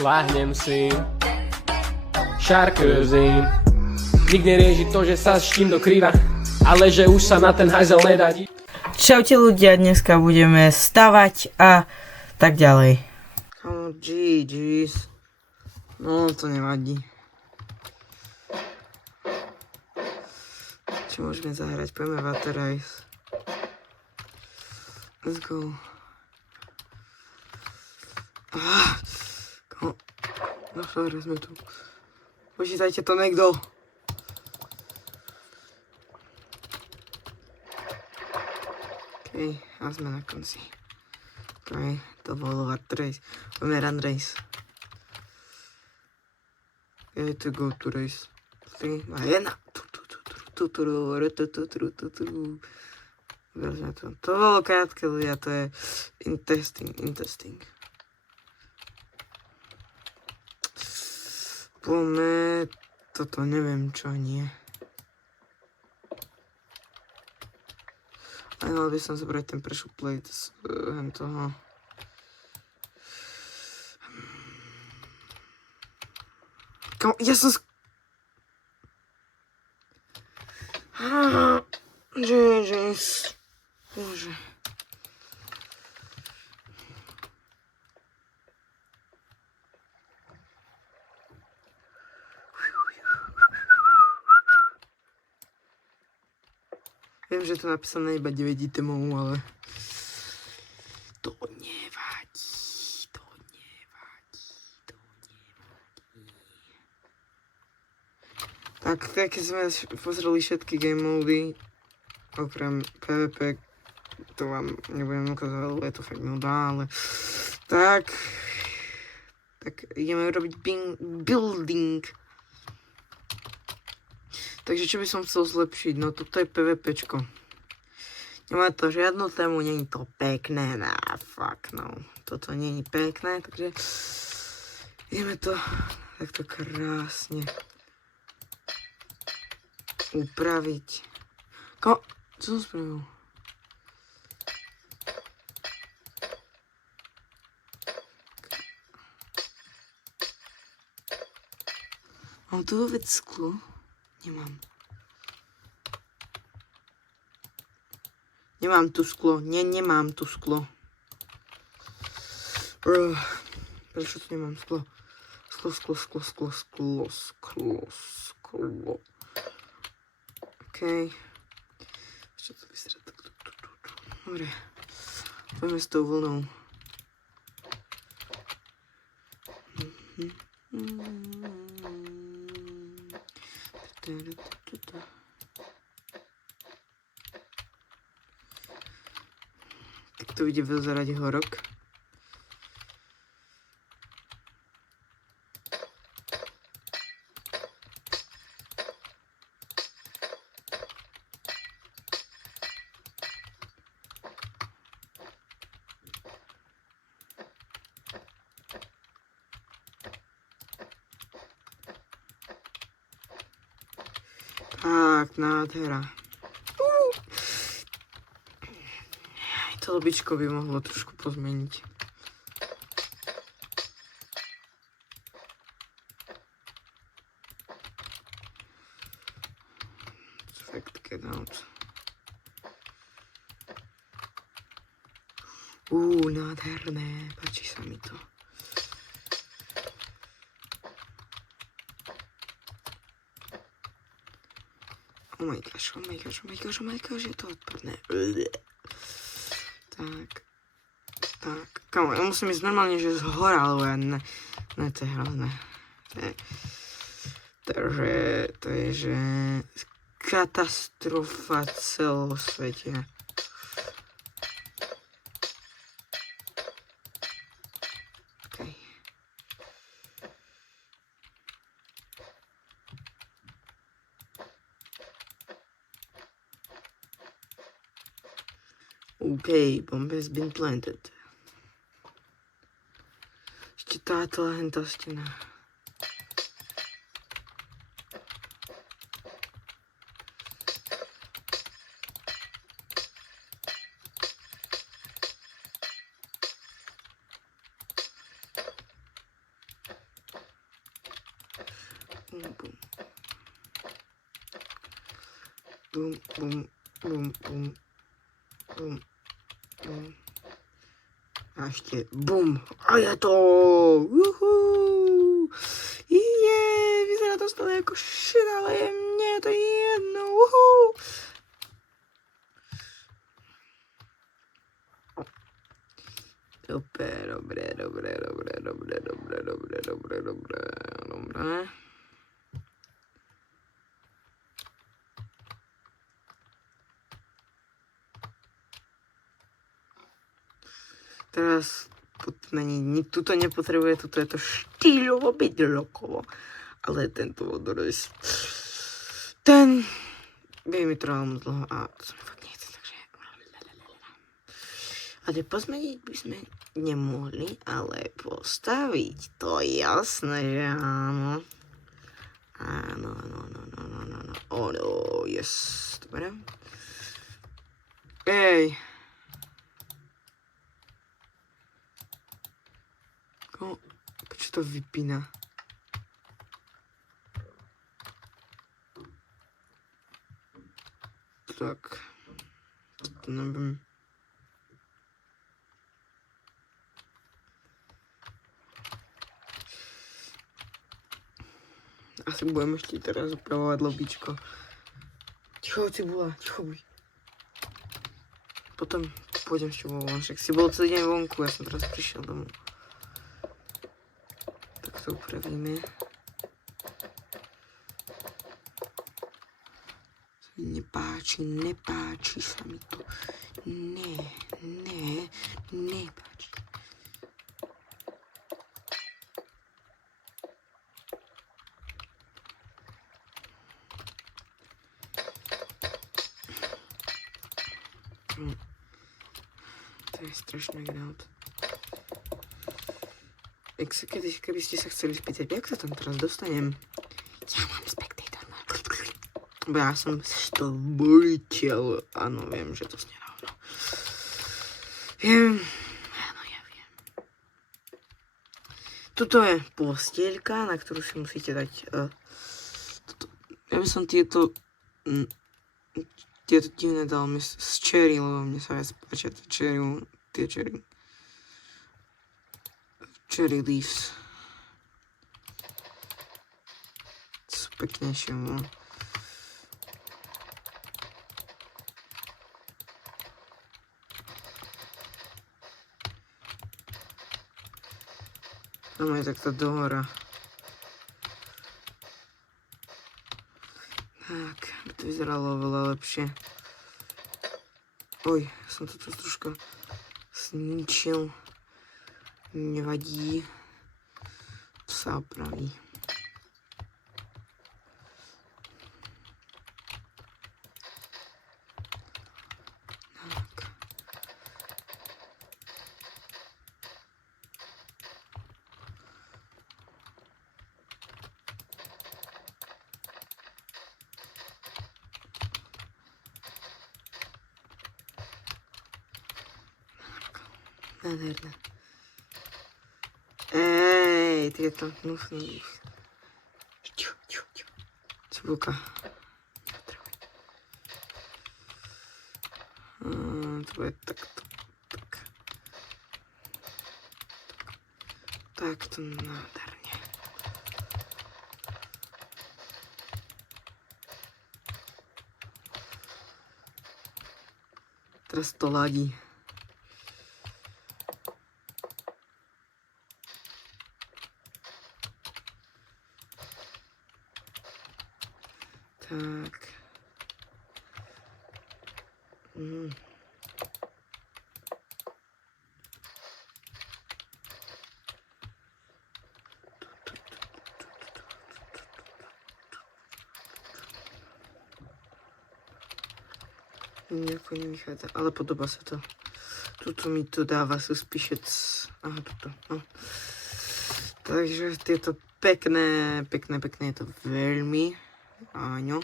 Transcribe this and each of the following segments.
Šláhnem si, šarközím. Nik nerieši to, že sa štím do kríva, ale že už sa na ten hajzel nedá. Čaute ľudia, dneska budeme stavať a tak ďalej. Oh, GG's. No, to nevadí. Čo môžeme zahrať? Poďme Water Race. Let's go. No, dobre, sme tu. Počítajte to niekto. OK, a sme na konci. OK, to bolo Water Race. Poďme Run Race. Je to go to race. 3, 2, 1. To bolo krátke, ľudia, to je intesting. Poďme, toto neviem čo nie. Aj mal by som zobrať ten pressure plate z toho. Ja som Ježiš. Bože. Viem, že to napísané iba 9 itemov, ale to nevadí. Tak, keď sme pozreli všetky game mody, okrem PvP, to vám nebudem ukázať, lebo je to fakt nuda, ale tak ideme robiť building. Takže čo by som chcel zlepšiť? No toto je PvPčko. Nemá to žiadnu tému, není to pekné, fuck no. Toto není pekné, takže ideme to takto krásne upraviť. Čo som spravil? Mám tu vôbec sklo? Nemám. Nemám tu sklo. Nemám tu sklo. Prečo tu nemám sklo? Sklo. OK. Čo to vyzerá takto? Dobre. Poďme s tou vlnou. Tak to bude vyzerať horok. Tak, nádhera. To lobičko by mohlo trošku pozmeniť. Fakt get out. Nádherné. Páči sa mi to. Oh my gosh, je to odpadné. Tak, kamo, ja musím ísť normálne, že z hora, ale ja ne, to je hrozné. To je, že katastrofa celosvetia. Okay. OK, bomb has been planted. Ešte táto hentá stena. Bum, bum. Bum, bum, bum, bum. Bum, bum. A ještě bum. A je to! Uhu! Vyzerá to stále jako shit, ale mně to je jedno. Uhu! Dobré. Teraz tuto nepotrebuje, tuto je to štýlovo byť lokovo. Ale tento vodorys, ten by mi trval moc dlho a to sa mi fakt nechce, takže... A tie pozmeniť by sme nemohli, ale postaviť, to je jasné, že áno. Áno. Oh no, yes. Dobre. Ej. Prečo to vypína? Tak. To neviem. Asi budem ešte teraz upravovať lobíčko. Ticho, cibula, ticho buď. Potom pôjdem ešte vo von, však si bol celý deň vonku, ja som teraz prišiel domov. Tak to upravíme. Nepáči sa mi to. Nepáči. To je strašná gnát. Keby ste sa chceli spýtať, jak sa tam teraz dostanem? Ja mám Spectator. Bo ja som stvoriteľ. Áno, viem, že to znie rovno. Áno, ja viem. Tuto je postielka, na ktorú si musíte dať... Ja by som tieto divné dal z cherry, lebo mne sa viac páčia tie cherry leaves. Sú peknejšie, no. Tam je takto dohora. Tak, aby to vyzeralo veľa lepšie. Oj, som to tu troška zničil. Nevadí. To sa opraví. Tak. Nádherné. Ej, tieto hnusné. Cibulka. To bude takto. Takto nádherne. Teraz to ladí. Tak. Nejako nevychádza, ale podobá sa to. Tuto mi to dáva suspicious. Aha, tuto. No. Takže tieto pekné je to veľmi. Áno.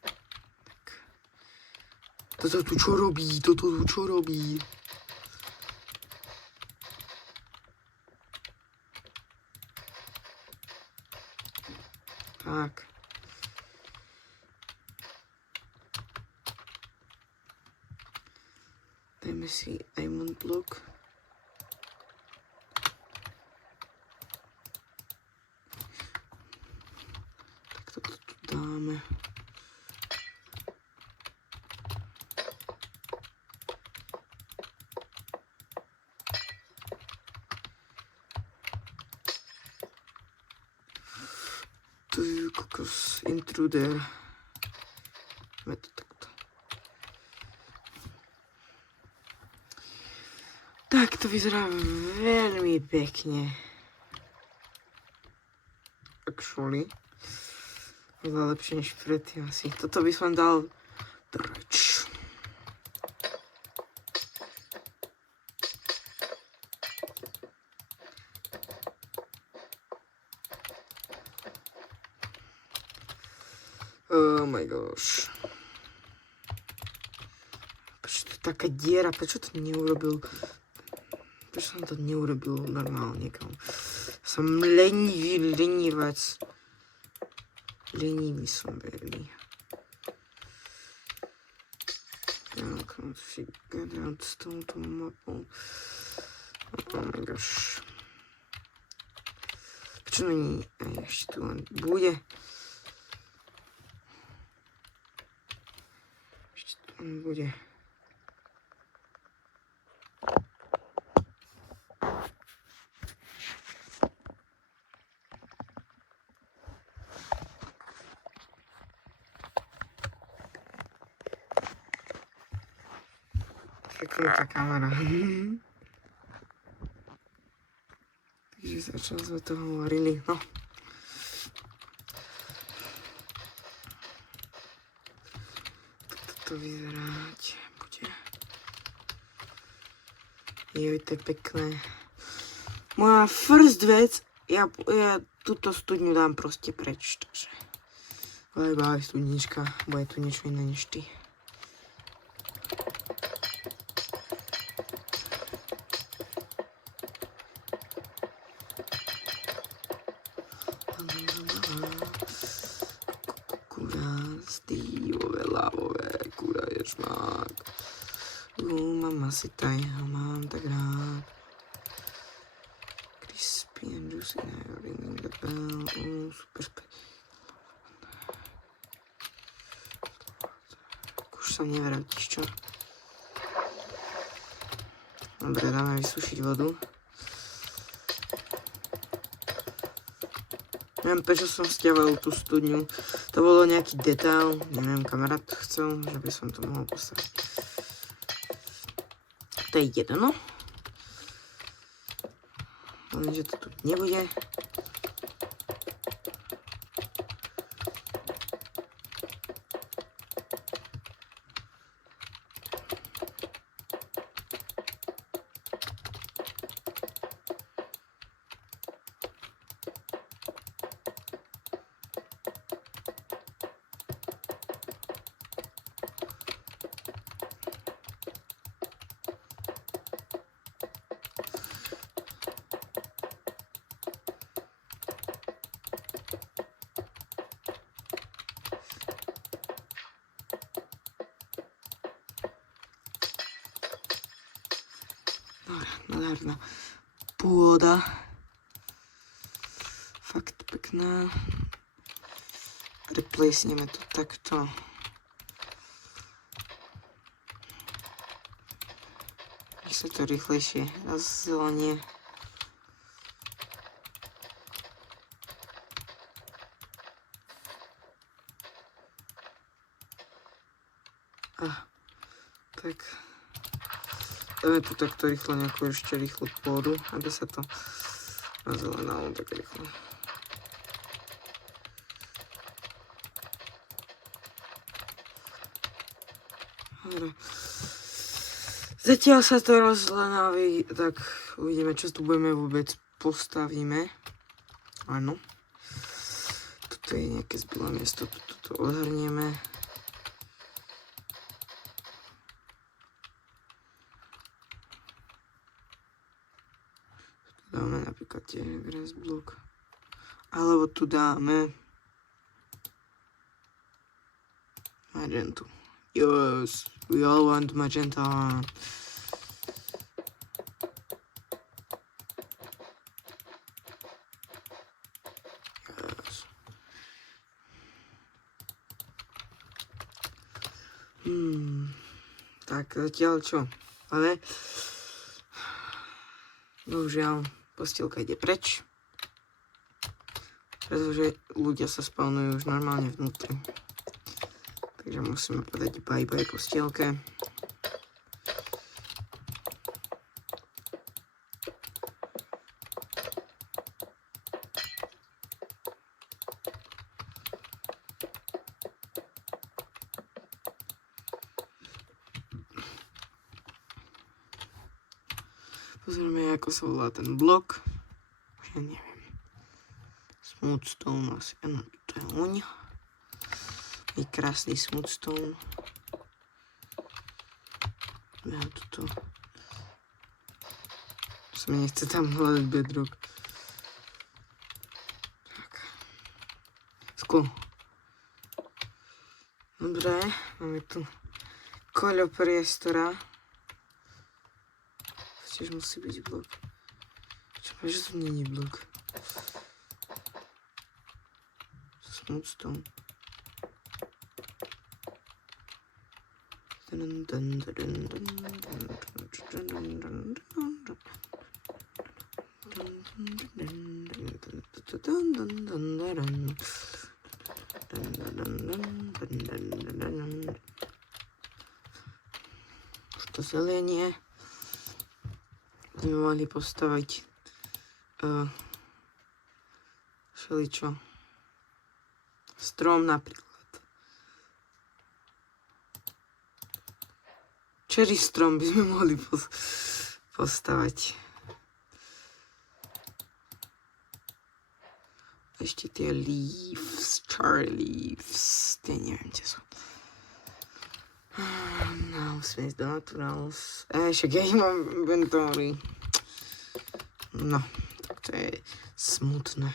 Tak. Toto tu čo robí? Tak. Dajme si diamond block. Tak toto tu dáme. To je kokos intruder. Dáme to takto. Tak to vyzerá veľmi pekne. Actually. Veľa lepšie než predtým asi. Toto by som dal preč. Oh my gosh. Prečo to je taká diera? Prečo to neurobil? Prečo som to neurobil normálne? Som lenivec. Lenivý som veľmi. Tak, figurať s touto mapou. Oh my gosh. Prečo není? Ešte tu len bude. Ešte tu len bude. Peknutá kamera. Takže začal sme to hovorili, no. Tak toto vyzerať bude. Joj, to je pekné. Moja first vec, ja túto studňu dám proste preč, takže. Bye bye studnička, bude tu niečo iné než ty. Stívové, lávové, kurá je šmák. Mama si taj, ho mám tak rád. Crispy and juicy, ringing the bell, super. Už sa nevrátiš, čo? Dobre, dáme vysušiť vodu. Neviem, prečo som stiaval tú studňu. To bolo nejaký detail. Neviem, kamarát chcel, že by som to mohol postaviť. To je jedno. Lenže to tu nebude. Nádherná pôda. Fakt pekná. Replaceneme to takto. Nech sa to rýchlejšie rozzelenie. Tak. Dáme tu takto rýchlo nejakú ešte rýchlu pôdu, aby sa to nazelenalo tak rýchlo. Dobre. Zatiaľ sa to rozlenaví, tak uvidíme, čo tu budeme vôbec postavíme. Áno. Tuto je nejaké zbylé miesto, tuto odhrnieme. Dáme napríklad tie grass block. Alebo tu dáme Magentu. Yes, we all want magenta. Yes. Tak zatiaľ čo? Ale bohužiaľ postielka ide preč. Pretože ľudia sa spawnujú už normálne vnútri. Takže musíme povedať bye bye postielke. Pozrieme, ako sa volá ten blok. Už ja neviem. Smoothstone asi, áno, to je oň. Je krásny smoothstone. Ja toto. Sa mi nechce tam hľadať bedrock. Tak. Sklo. Dobre, máme tu koľo priestora. Tiež musí byť blok. Čo, že to není blok? Smoothstone. To zelenie sme mohli postaviť všeličo. Strom napríklad. Cherry strom by sme mohli postavať. Ešte tie leaves, cherry leaves, tie neviem, kde sú. No, musíme ísť do Naturals. Však ja ich mám inventory. No, tak to je smutné.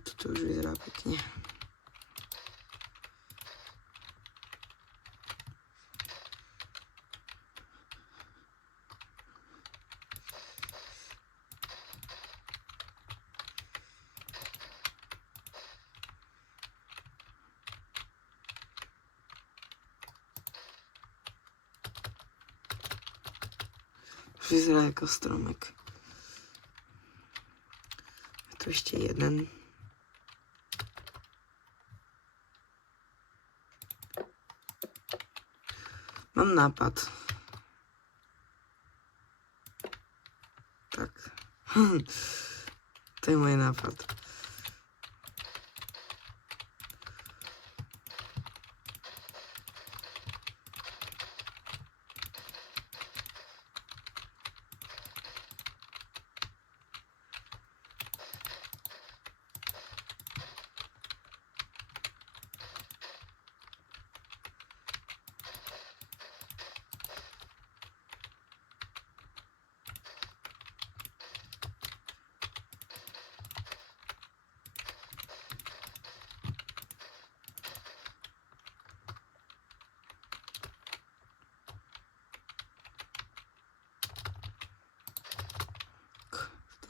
Toto už vyzerá pekne. Už vyzerá ako stromek. Je tu ešte jeden. Mám nápad. Tak. To je môj nápad.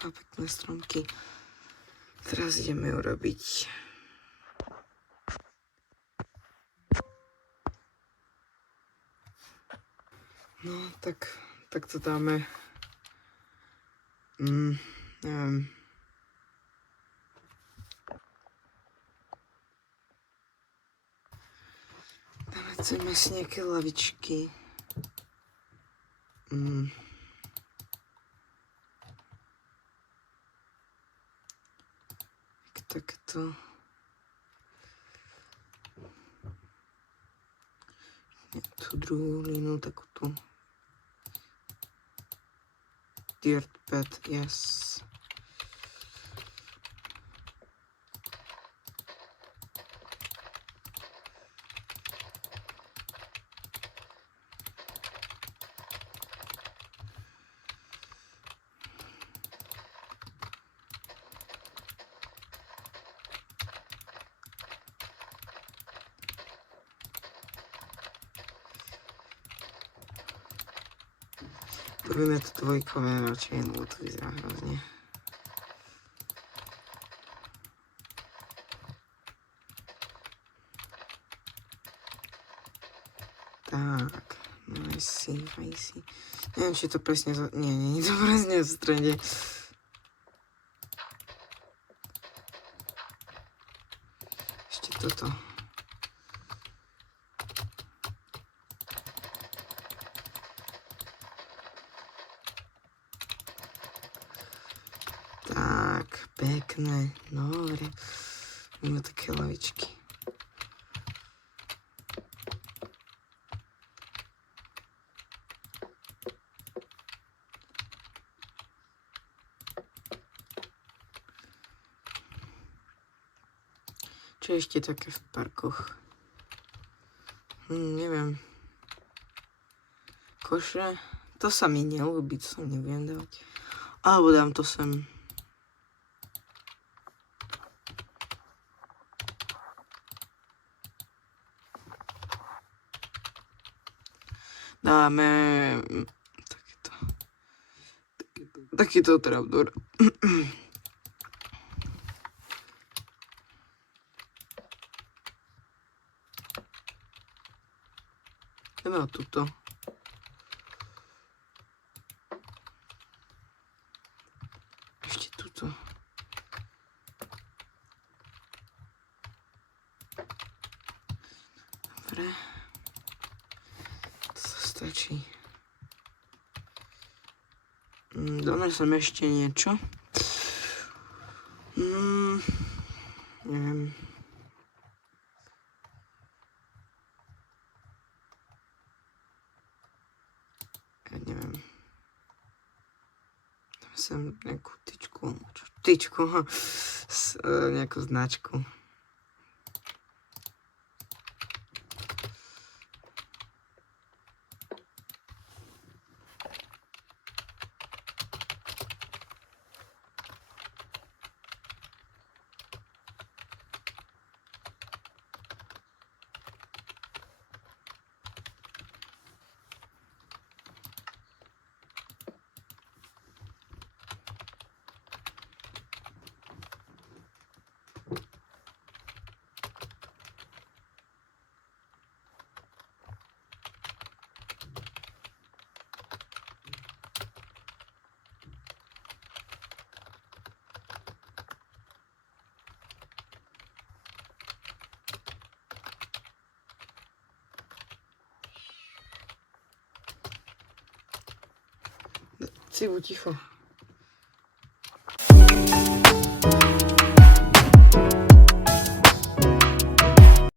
Dva pekné stromky. Teraz ideme urobiť no, tak to dáme neviem Chceme si nejaké lavičky. Takto. Tú druhú línu, takúto. Dirt pad, yes. Robíme to dvojkové, radšej lebo to vyzerá hrozne. Tak, nice. Neviem, či to presne nie je to presne v strede. Ešte toto. Tak, pekné, dobre. Máme také lavičky. Čo ešte také v parkoch? Neviem. Koše? To sa mi neľúbi, to sa neviem dávať. Alebo dám to sem. Dáme takýto trapdor. Dáme ho tuto. Ešte tuto. Dobre. Stačí. Donesem ešte niečo. Neviem. Neviem. Dám sem nejakú tyčku. Nejakú značku. Si buď ticho.